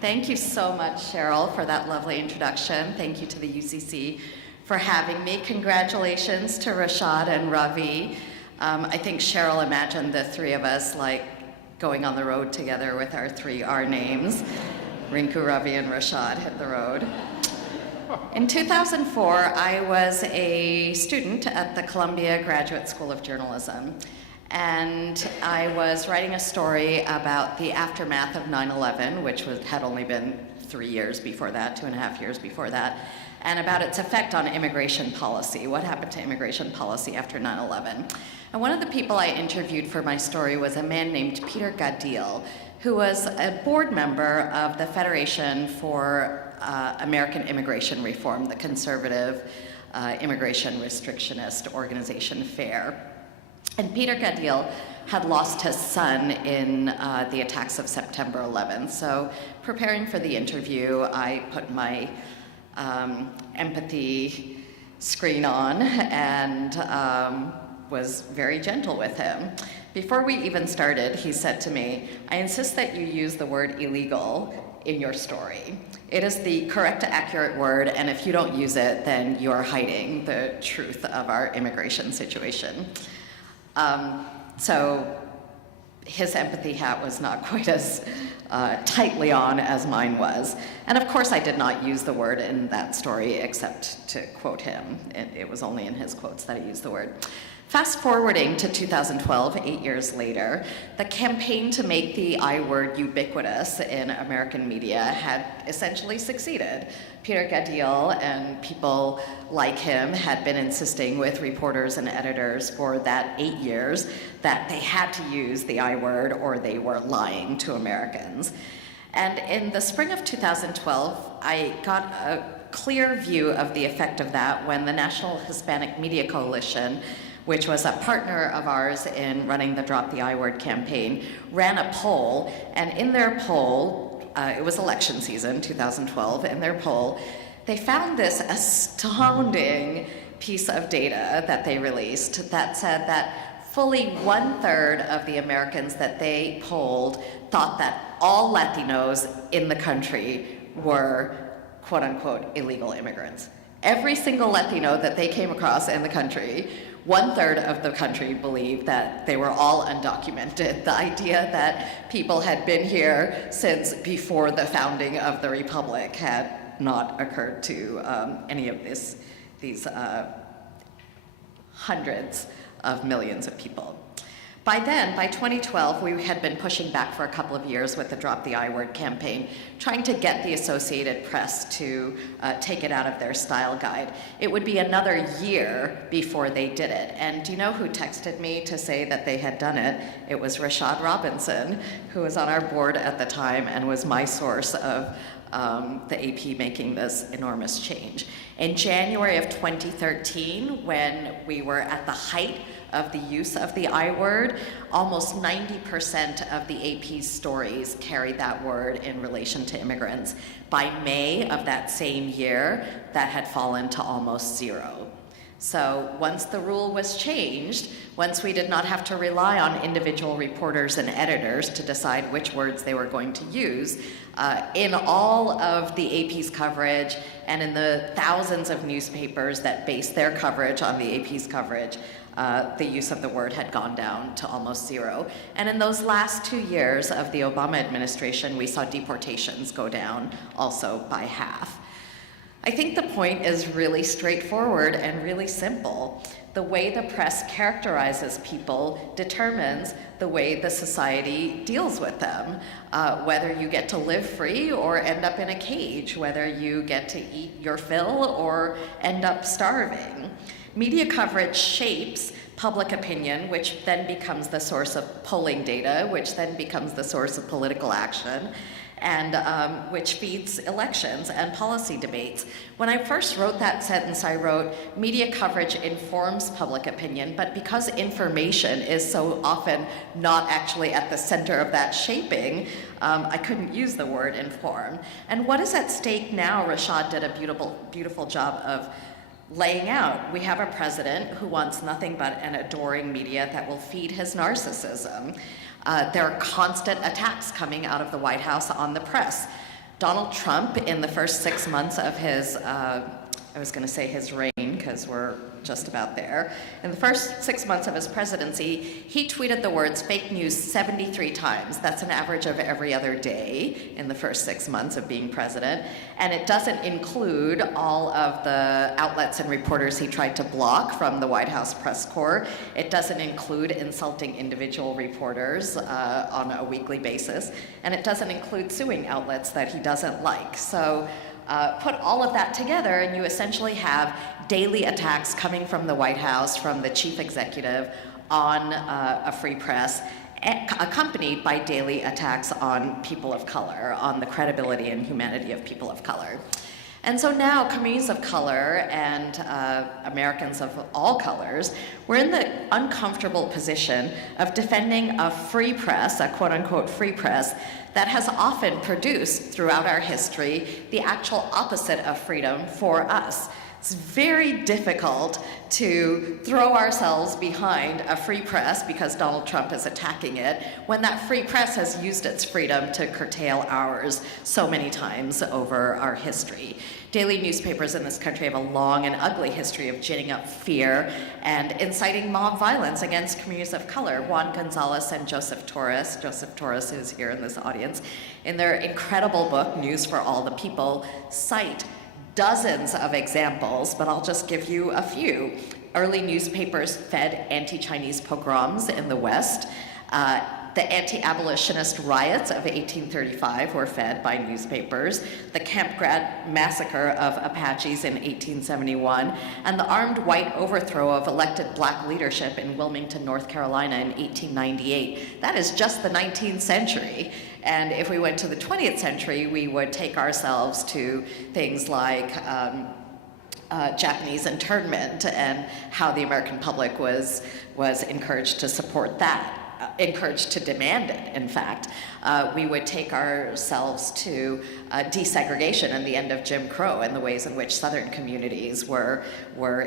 Thank you so much, Cheryl, for that lovely introduction. Thank you to the UCC for having me. Congratulations to Rashad and Ravi. I think Cheryl imagined the three of us like going on the road together with our three R names. Rinku, Ravi, and Rashad hit the road. In 2004, I was a student at the Columbia Graduate School of Journalism, and I was writing a story about the aftermath of 9/11, which had only been 3 years before that, 2.5 years before that, and about its effect on immigration policy, what happened to immigration policy after 9/11. And one of the people I interviewed for my story was a man named Peter Gadil, who was a board member of the Federation for American Immigration Reform, the conservative immigration restrictionist organization FAIR. And Peter Gadil had lost his son in the attacks of September 11th. So preparing for the interview, I put my empathy screen on and was very gentle with him. Before we even started, he said to me, "I insist that you use the word illegal in your story. It is the correct, accurate word, and if you don't use it, then you are hiding the truth of our immigration situation." So his empathy hat was not quite as tightly on as mine was. And of course I did not use the word in that story except to quote him. It was only in his quotes that I used the word. Fast forwarding to 2012, 8 years later, the campaign to make the I word ubiquitous in American media had essentially succeeded. Peter Gadil and people like him had been insisting with reporters and editors for that 8 years that they had to use the I word or they were lying to Americans. And in the spring of 2012, I got a clear view of the effect of that when the National Hispanic Media Coalition, which was a partner of ours in running the Drop the I Word campaign, ran a poll, and in their poll, it was election season, 2012, in their poll, they found this astounding piece of data that they released that said that fully 1/3 of the Americans that they polled thought that all Latinos in the country were, quote unquote, illegal immigrants. Every single Latino that they came across in the country, 1/3 of the country believed that they were all undocumented. The idea that people had been here since before the founding of the Republic had not occurred to any of these hundreds of millions of people. By then, by 2012, we had been pushing back for a couple of years with the Drop the I Word campaign, trying to get the Associated Press to take it out of their style guide. It would be another year before they did it. And do you know who texted me to say that they had done it? It was Rashad Robinson, who was on our board at the time and was my source of the AP making this enormous change. In January of 2013, when we were at the height of the use of the I word, almost 90% of the AP's stories carried that word in relation to immigrants. By May of that same year, that had fallen to almost zero. So once the rule was changed, once we did not have to rely on individual reporters and editors to decide which words they were going to use, in all of the AP's coverage and in the thousands of newspapers that base their coverage on the AP's coverage, the use of the word had gone down to almost zero. And in those last 2 years of the Obama administration, we saw deportations go down also by half. I think the point is really straightforward and really simple. The way the press characterizes people determines the way the society deals with them, whether you get to live free or end up in a cage, whether you get to eat your fill or end up starving. Media coverage shapes public opinion, which then becomes the source of polling data, which then becomes the source of political action, and which feeds elections and policy debates. When I first wrote that sentence, I wrote, media coverage informs public opinion, but because information is so often not actually at the center of that shaping, I couldn't use the word inform. And what is at stake now, Rashad did a beautiful job of laying out. We have a president who wants nothing but an adoring media that will feed his narcissism. There are constant attacks coming out of the White House on the press. Donald Trump, in the first 6 months of his, I was going to say his reign, because we're just about there. In the first 6 months of his presidency, he tweeted the words fake news 73 times. That's an average of every other day in the first 6 months of being president. And it doesn't include all of the outlets and reporters he tried to block from the White House press corps. It doesn't include insulting individual reporters on a weekly basis. And it doesn't include suing outlets that he doesn't like. So put all of that together and you essentially have daily attacks coming from the White House, from the chief executive on a free press, accompanied by daily attacks on people of color, on the credibility and humanity of people of color. And so now communities of color and Americans of all colors, we're in the uncomfortable position of defending a free press, a quote-unquote free press, that has often produced throughout our history the actual opposite of freedom for us. It's very difficult to throw ourselves behind a free press because Donald Trump is attacking it when that free press has used its freedom to curtail ours so many times over our history. Daily newspapers in this country have a long and ugly history of ginning up fear and inciting mob violence against communities of color. Juan Gonzalez and Joseph Torres, who's here in this audience, in their incredible book, News for All the People, cite dozens of examples, but I'll just give you a few. Early newspapers fed anti-Chinese pogroms in the West. The anti-abolitionist riots of 1835 were fed by newspapers. The Camp Grant massacre of Apaches in 1871, and the armed white overthrow of elected black leadership in Wilmington, North Carolina in 1898. That is just the 19th century. And if we went to the 20th century, we would take ourselves to things like Japanese internment and how the American public was encouraged to support that. Encouraged to demand it, in fact. We would take ourselves to desegregation and the end of Jim Crow and the ways in which Southern communities were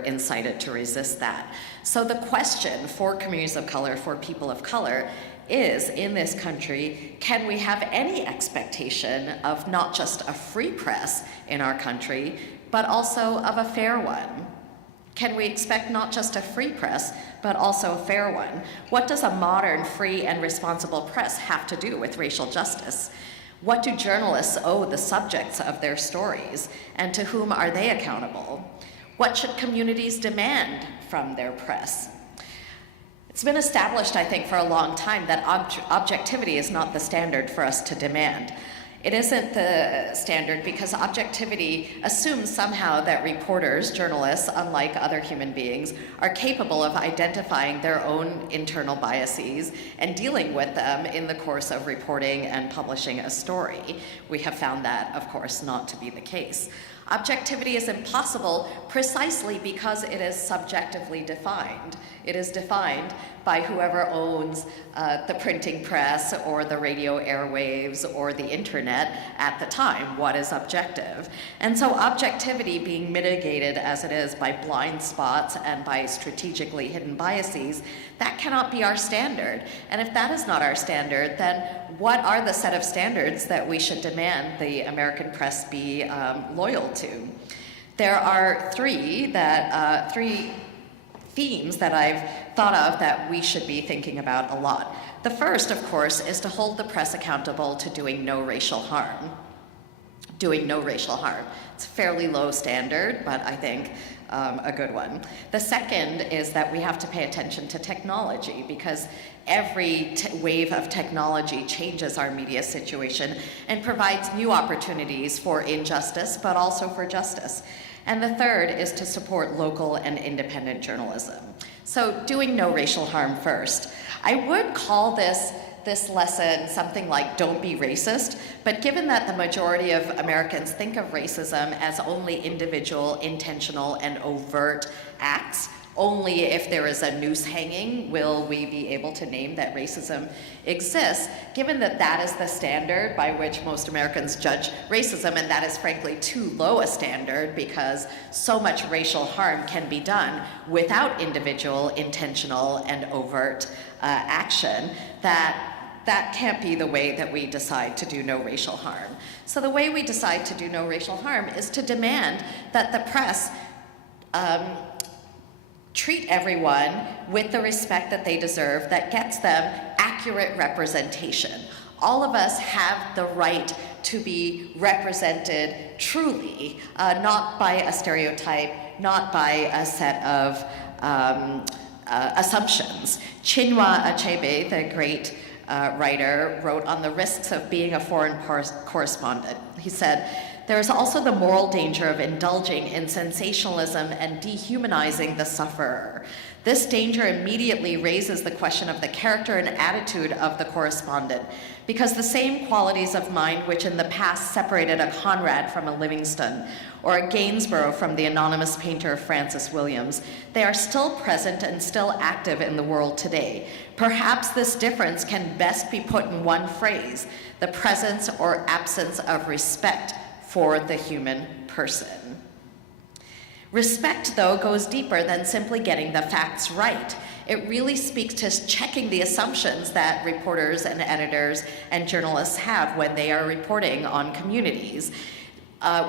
incited to resist that. So the question for communities of color, for people of color, is, in this country, can we have any expectation of not just a free press in our country, but also of a fair one? Can we expect not just a free press, but also a fair one? What does a modern, free, and responsible press have to do with racial justice? What do journalists owe the subjects of their stories, and to whom are they accountable? What should communities demand from their press? It's been established, I think, for a long time that objectivity is not the standard for us to demand. It isn't the standard because objectivity assumes somehow that reporters, journalists, unlike other human beings, are capable of identifying their own internal biases and dealing with them in the course of reporting and publishing a story. We have found that, of course, not to be the case. Objectivity is impossible precisely because it is subjectively defined. It is defined by whoever owns the printing press or the radio airwaves or the internet at the time. What is objective? And so objectivity being mitigated as it is by blind spots and by strategically hidden biases, that cannot be our standard. And if that is not our standard, then what are the set of standards that we should demand the American press be loyal to? There are three themes that I've thought of that we should be thinking about a lot. The first, of course, is to hold the press accountable to doing no racial harm. Doing no racial harm. It's a fairly low standard, but I think a good one. The second is that we have to pay attention to technology because every wave of technology changes our media situation and provides new opportunities for injustice, but also for justice. And the third is to support local and independent journalism. So doing no racial harm first. I would call this lesson something like don't be racist, but given that the majority of Americans think of racism as only individual, intentional, and overt acts, only if there is a noose hanging will we be able to name that racism exists. Given that that is the standard by which most Americans judge racism, and that is frankly too low a standard because so much racial harm can be done without individual, intentional, and overt action, that that can't be the way that we decide to do no racial harm. So the way we decide to do no racial harm is to demand that the press treat everyone with the respect that they deserve, that gets them accurate representation. All of us have the right to be represented truly, not by a stereotype, not by a set of assumptions. Chinua Achebe, the great writer, wrote on the risks of being a foreign correspondent. He said, "There is also the moral danger of indulging in sensationalism and dehumanizing the sufferer. This danger immediately raises the question of the character and attitude of the correspondent, because the same qualities of mind which in the past separated a Conrad from a Livingston, or a Gainsborough from the anonymous painter Francis Williams, they are still present and still active in the world today. Perhaps this difference can best be put in one phrase: the presence or absence of respect for the human person." Respect, though, goes deeper than simply getting the facts right. It really speaks to checking the assumptions that reporters and editors and journalists have when they are reporting on communities.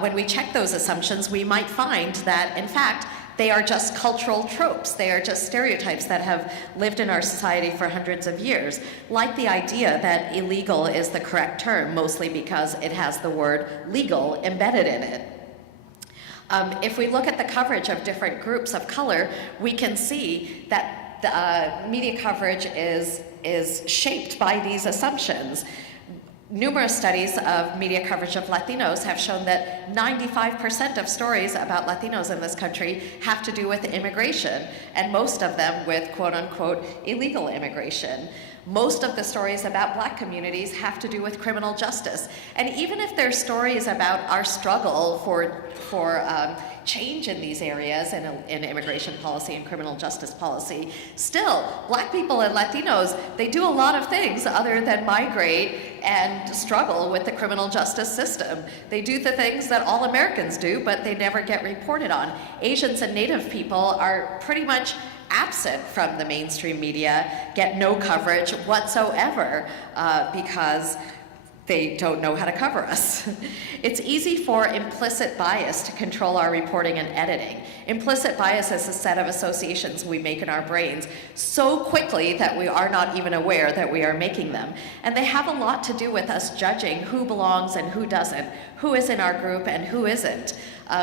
When we check those assumptions, we might find that, in fact, they are just cultural tropes. They are just stereotypes that have lived in our society for hundreds of years, like the idea that illegal is the correct term, mostly because it has the word legal embedded in it. If we look at the coverage of different groups of color, we can see that the media coverage is shaped by these assumptions. Numerous studies of media coverage of Latinos have shown that 95% of stories about Latinos in this country have to do with immigration, and most of them with quote-unquote illegal immigration. Most of the stories about Black communities have to do with criminal justice. And even if they're stories about our struggle for change in these areas in immigration policy and criminal justice policy, still, Black people and Latinos, they do a lot of things other than migrate and struggle with the criminal justice system. They do the things that all Americans do, but they never get reported on. Asians and Native people are pretty much absent from the mainstream media, get no coverage whatsoever because they don't know how to cover us. It's easy for implicit bias to control our reporting and editing. Implicit bias is a set of associations we make in our brains so quickly that we are not even aware that we are making them. And they have a lot to do with us judging who belongs and who doesn't, who is in our group and who isn't,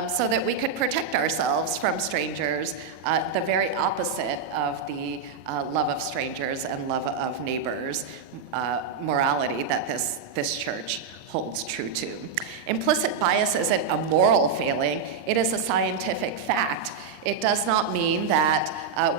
so that we could protect ourselves from strangers, the very opposite of the love of strangers and love of neighbors morality that this church holds true to. Implicit bias isn't a moral failing, it is a scientific fact. It does not mean that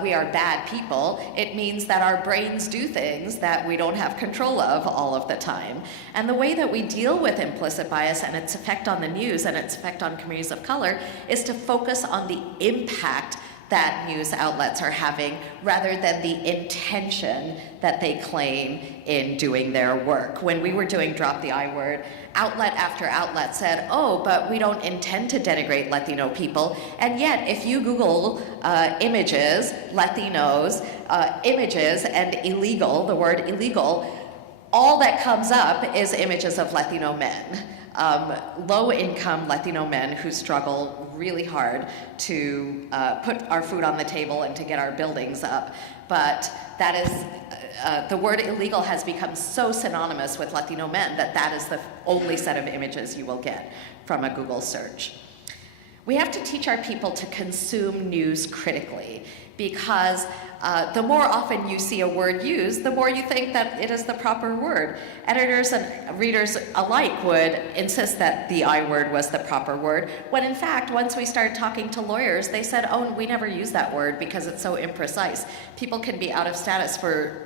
we are bad people. It means that our brains do things that we don't have control of all of the time. And the way that we deal with implicit bias and its effect on the news and its effect on communities of color is to focus on the impact that news outlets are having rather than the intention that they claim in doing their work. When we were doing Drop the I Word, outlet after outlet said, "Oh, but we don't intend to denigrate Latino people." And yet, if you Google images, Latinos, images, and illegal, the word illegal, all that comes up is images of Latino men. Low-income Latino men who struggle really hard to put our food on the table and to get our buildings up. But that is, the word illegal has become so synonymous with Latino men that that is the only set of images you will get from a Google search. We have to teach our people to consume news critically, because the more often you see a word used, the more you think that it is the proper word. Editors and readers alike would insist that the I word was the proper word, when in fact, once we started talking to lawyers, they said, "Oh, we never use that word because it's so imprecise. People can be out of status for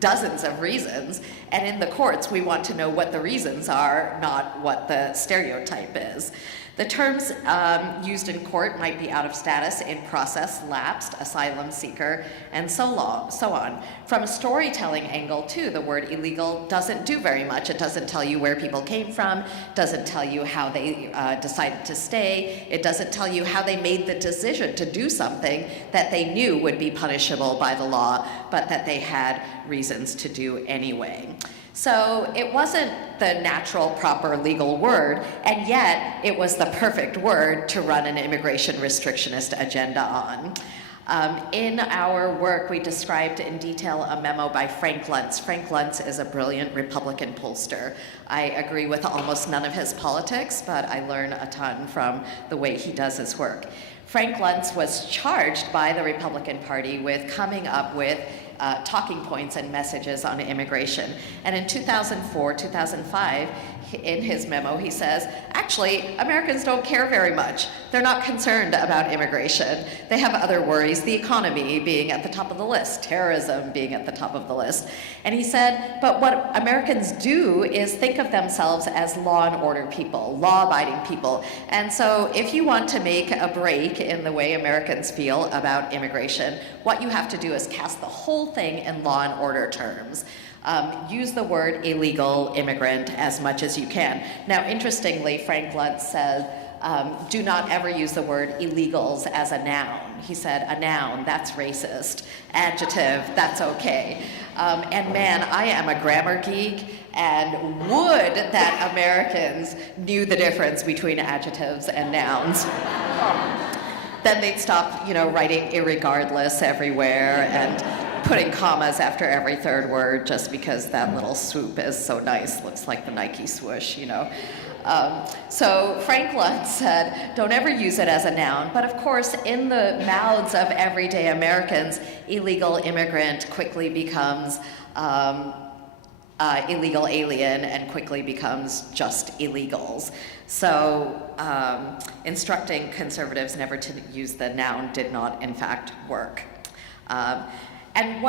dozens of reasons, and in the courts, we want to know what the reasons are, not what the stereotype is." The terms used in court might be out of status, in process, lapsed, asylum seeker, and so on. From a storytelling angle, too, the word illegal doesn't do very much. It doesn't tell you where people came from, doesn't tell you how they decided to stay, it doesn't tell you how they made the decision to do something that they knew would be punishable by the law, but that they had reason reasons to do anyway. So it wasn't the natural, proper legal word, and yet it was the perfect word to run an immigration restrictionist agenda on. In our work, we described in detail a memo by Frank Luntz. Frank Luntz is a brilliant Republican pollster. I agree with almost none of his politics, but I learn a ton from the way he does his work. Frank Luntz was charged by the Republican Party with coming up with talking points and messages on immigration. And in 2004, 2005, in his memo, he says, actually, Americans don't care very much. They're not concerned about immigration. They have other worries, the economy being at the top of the list, terrorism being at the top of the list. And he said, but what Americans do is think of themselves as law and order people, law-abiding people. And so if you want to make a break in the way Americans feel about immigration, what you have to do is cast the whole thing in law and order terms. Use the word illegal immigrant as much as you can. Now, interestingly, Frank Luntz said, do not ever use the word illegals as a noun. He said, a noun, that's racist. Adjective, that's okay. And man, I am a grammar geek, and would that Americans knew the difference between adjectives and nouns. Then they'd stop, writing irregardless everywhere and putting commas after every third word just because that little swoop is so nice, looks like the Nike swoosh, So Frank Luntz said, don't ever use it as a noun, but of course in the mouths of everyday Americans, illegal immigrant quickly becomes illegal alien and quickly becomes just illegals. So instructing conservatives never to use the noun did not in fact work. And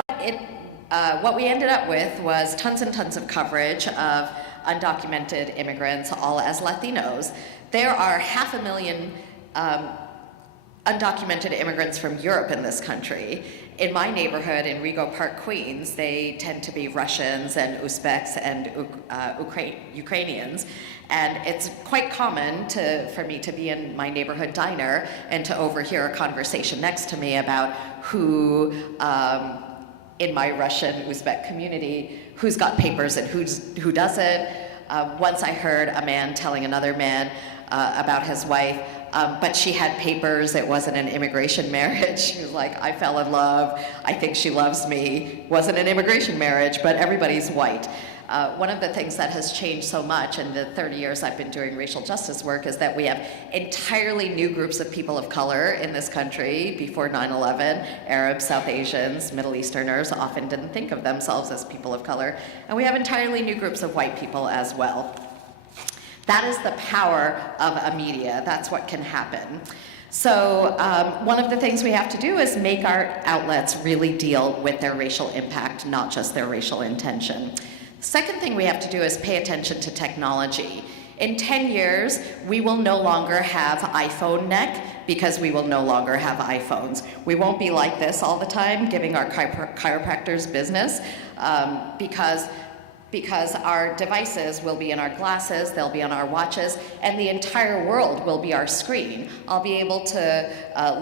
what we ended up with was tons and tons of coverage of undocumented immigrants, all as Latinos. There are 500,000 undocumented immigrants from Europe in this country. In my neighborhood in Rego Park, Queens, they tend to be Russians and Uzbeks and Ukrainians. And it's quite common for me to be in my neighborhood diner and to overhear a conversation next to me about who, in my Russian Uzbek community, who's got papers and who doesn't. Once I heard a man telling another man about his wife, but she had papers, it wasn't an immigration marriage. She was like, I fell in love, I think she loves me. Wasn't an immigration marriage, but everybody's white. One of the things that has changed so much in the 30 years I've been doing racial justice work is that we have entirely new groups of people of color in this country. Before 9/11, Arabs, South Asians, Middle Easterners often didn't think of themselves as people of color. And we have entirely new groups of white people as well. That is the power of a media. That's what can happen. So one of the things we have to do is make our outlets really deal with their racial impact, not just their racial intention. Second thing we have to do is pay attention to technology. In 10 years, we will no longer have iPhone neck because we will no longer have iPhones. We won't be like this all the time, giving our chiropractors business, because our devices will be in our glasses, they'll be on our watches, and the entire world will be our screen. I'll be able to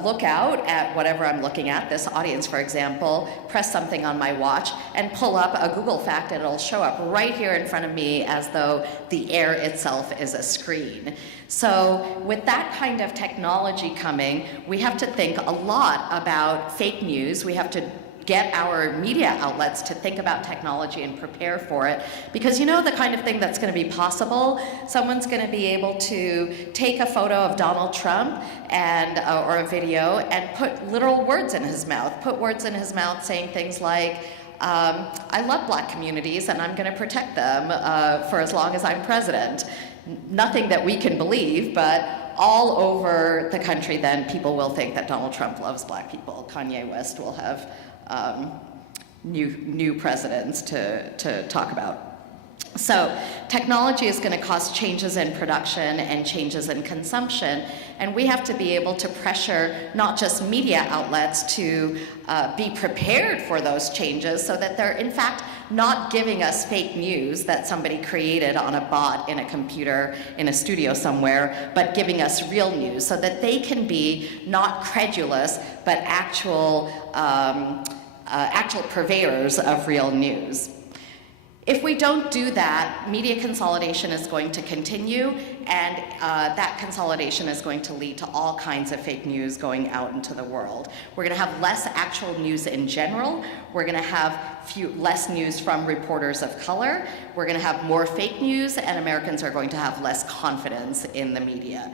look out at whatever I'm looking at, this audience, for example, press something on my watch, and pull up a Google fact, and it'll show up right here in front of me as though the air itself is a screen. So with that kind of technology coming, we have to think a lot about fake news. We have to get our media outlets to think about technology and prepare for it. Because you know the kind of thing that's going to be possible? Someone's going to be able to take a photo of Donald Trump and or a video and put literal words in his mouth. Put words in his mouth saying things like, I love black communities and I'm going to protect them for as long as I'm president. Nothing that we can believe, but all over the country then people will think that Donald Trump loves black people. Kanye West will have new presidents to talk about. So technology is going to cause changes in production and changes in consumption, and we have to be able to pressure not just media outlets to be prepared for those changes so that they're in fact not giving us fake news that somebody created on a bot in a computer in a studio somewhere, but giving us real news so that they can be not credulous, but actual actual purveyors of real news. If we don't do that, media consolidation is going to continue, and that consolidation is going to lead to all kinds of fake news going out into the world. We're going to have less actual news in general. We're going to have less news from reporters of color. We're going to have more fake news, and Americans are going to have less confidence in the media.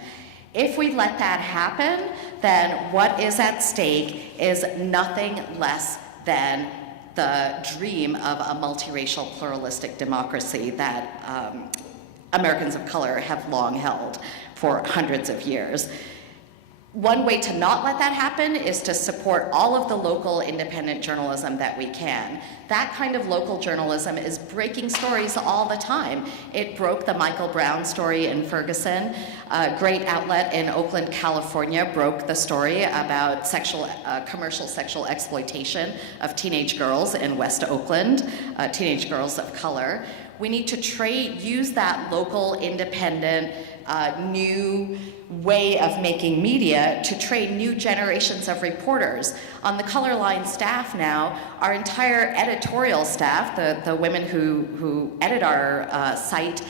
If we let that happen, then what is at stake is nothing less than the dream of a multiracial, pluralistic democracy that Americans of color have long held for hundreds of years. One way to not let that happen is to support all of the local independent journalism that we can. That kind of local journalism is breaking stories all the time. It broke the Michael Brown story in Ferguson. A great outlet in Oakland, California broke the story about commercial sexual exploitation of teenage girls in West Oakland, teenage girls of color. We need to use that local, independent, new way of making media to train new generations of reporters. On the Color Line staff now, our entire editorial staff, the women who edit our site,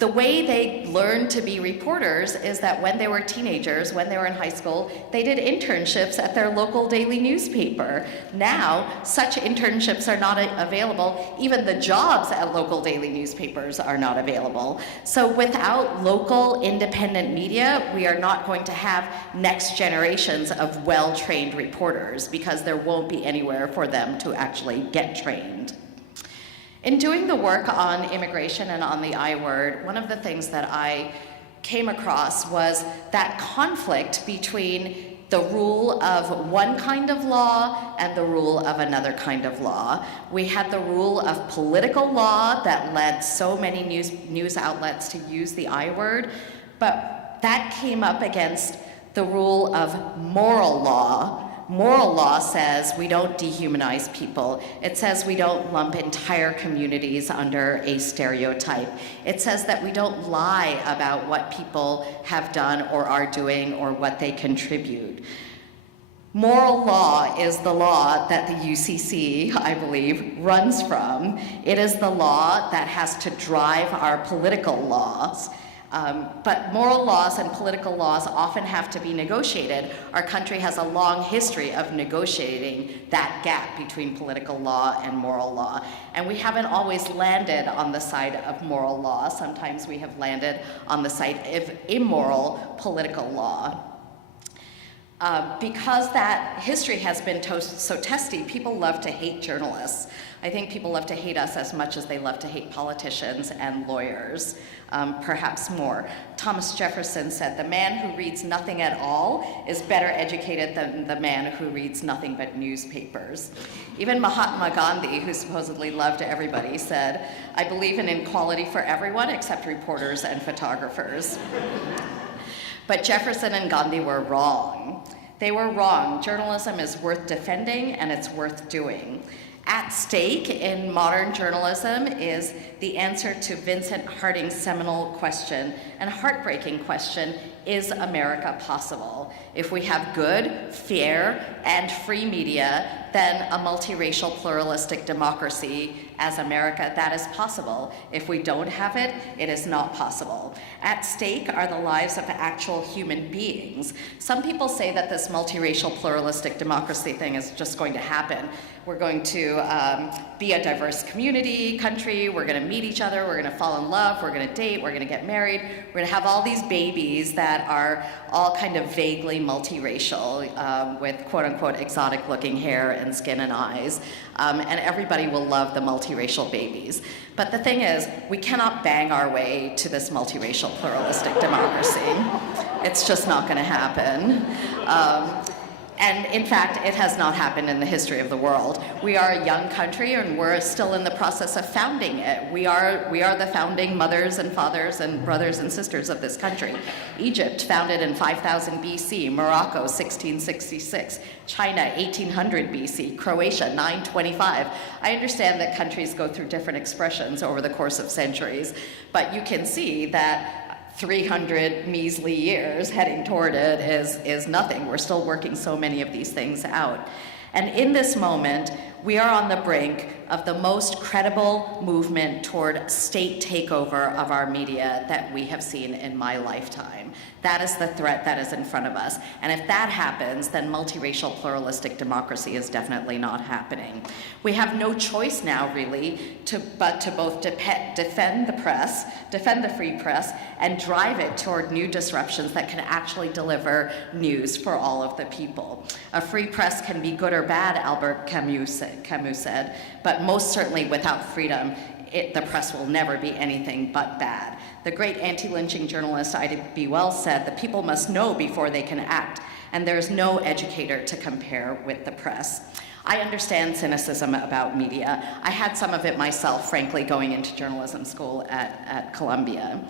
the way they learned to be reporters is that when they were teenagers, when they were in high school, they did internships at their local daily newspaper. Now, such internships are not available. Even the jobs at local daily newspapers are not available. So without local independent media, we are not going to have next generations of well-trained reporters because there won't be anywhere for them to actually get trained. In doing the work on immigration and on the I word, one of the things that I came across was that conflict between the rule of one kind of law and the rule of another kind of law. We had the rule of political law that led so many news outlets to use the I word, but that came up against the rule of moral law. Moral law says we don't dehumanize people. It says we don't lump entire communities under a stereotype. It says that we don't lie about what people have done or are doing or what they contribute. Moral law is the law that the UCC, I believe, runs from. It is the law that has to drive our political laws. But moral laws and political laws often have to be negotiated. Our country has a long history of negotiating that gap between political law and moral law. And we haven't always landed on the side of moral law. Sometimes we have landed on the side of immoral political law. Because that history has been so testy, people love to hate journalists. I think people love to hate us as much as they love to hate politicians and lawyers, perhaps more. Thomas Jefferson said, "The man who reads nothing at all is better educated than the man who reads nothing but newspapers." Even Mahatma Gandhi, who supposedly loved everybody, said, "I believe in equality for everyone except reporters and photographers." But Jefferson and Gandhi were wrong. They were wrong. Journalism is worth defending and it's worth doing. At stake in modern journalism is the answer to Vincent Harding's seminal question and heartbreaking question, is America possible? If we have good, fair, and free media, then a multiracial, pluralistic democracy as America, that is possible. If we don't have it, it is not possible. At stake are the lives of actual human beings. Some people say that this multiracial, pluralistic democracy thing is just going to happen. We're going to be a diverse country, we're gonna meet each other, we're gonna fall in love, we're gonna date, we're gonna get married, we're gonna have all these babies that are all kind of vaguely multiracial with quote unquote exotic looking hair and skin and eyes, and everybody will love the multiracial babies. But the thing is, we cannot bang our way to this multiracial, pluralistic democracy. It's just not gonna happen. And in fact, it has not happened in the history of the world. We are a young country and we're still in the process of founding it. We are the founding mothers and fathers and brothers and sisters of this country. Egypt, founded in 5000 BC, Morocco, 1666, China, 1800 BC, Croatia, 925. I understand that countries go through different expressions over the course of centuries, but you can see that 300 measly years heading toward it is nothing. We're still working so many of these things out. And in this moment, we are on the brink of the most credible movement toward state takeover of our media that we have seen in my lifetime. That is the threat that is in front of us. And if that happens, then multiracial pluralistic democracy is definitely not happening. We have no choice now, really, but to both defend the press, defend the free press, and drive it toward new disruptions that can actually deliver news for all of the people. A free press can be good or bad, Albert Camus said, but most certainly without freedom, the press will never be anything but bad. The great anti-lynching journalist Ida B. Wells said, "The people must know before they can act, and there's no educator to compare with the press." I understand cynicism about media. I had some of it myself, frankly, going into journalism school at Columbia.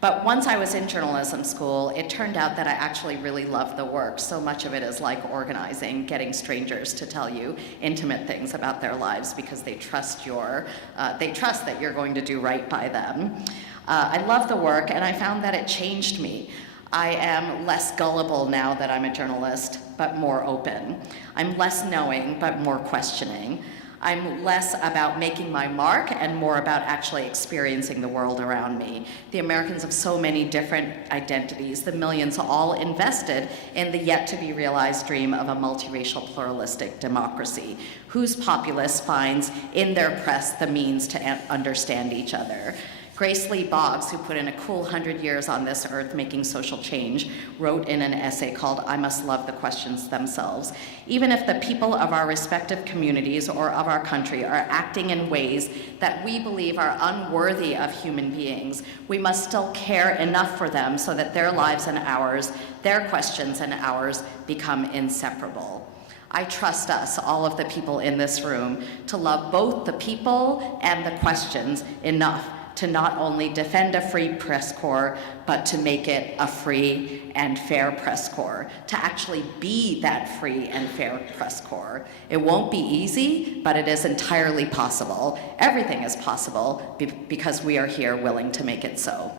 But once I was in journalism school, it turned out that I actually really loved the work. So much of it is like organizing, getting strangers to tell you intimate things about their lives because they trust that you're going to do right by them. I love the work, and I found that it changed me. I am less gullible now that I'm a journalist, but more open. I'm less knowing, but more questioning. I'm less about making my mark and more about actually experiencing the world around me. The Americans of so many different identities, the millions all invested in the yet-to-be-realized dream of a multiracial pluralistic democracy, whose populace finds in their press the means to understand each other. Grace Lee Boggs, who put in a cool 100 years on this earth making social change, wrote in an essay called "I Must Love the Questions Themselves." Even if the people of our respective communities or of our country are acting in ways that we believe are unworthy of human beings, we must still care enough for them so that their lives and ours, their questions and ours, become inseparable. I trust us, all of the people in this room, to love both the people and the questions enough to not only defend a free press corps, but to make it a free and fair press corps, to actually be that free and fair press corps. It won't be easy, but it is entirely possible. Everything is possible because we are here willing to make it so.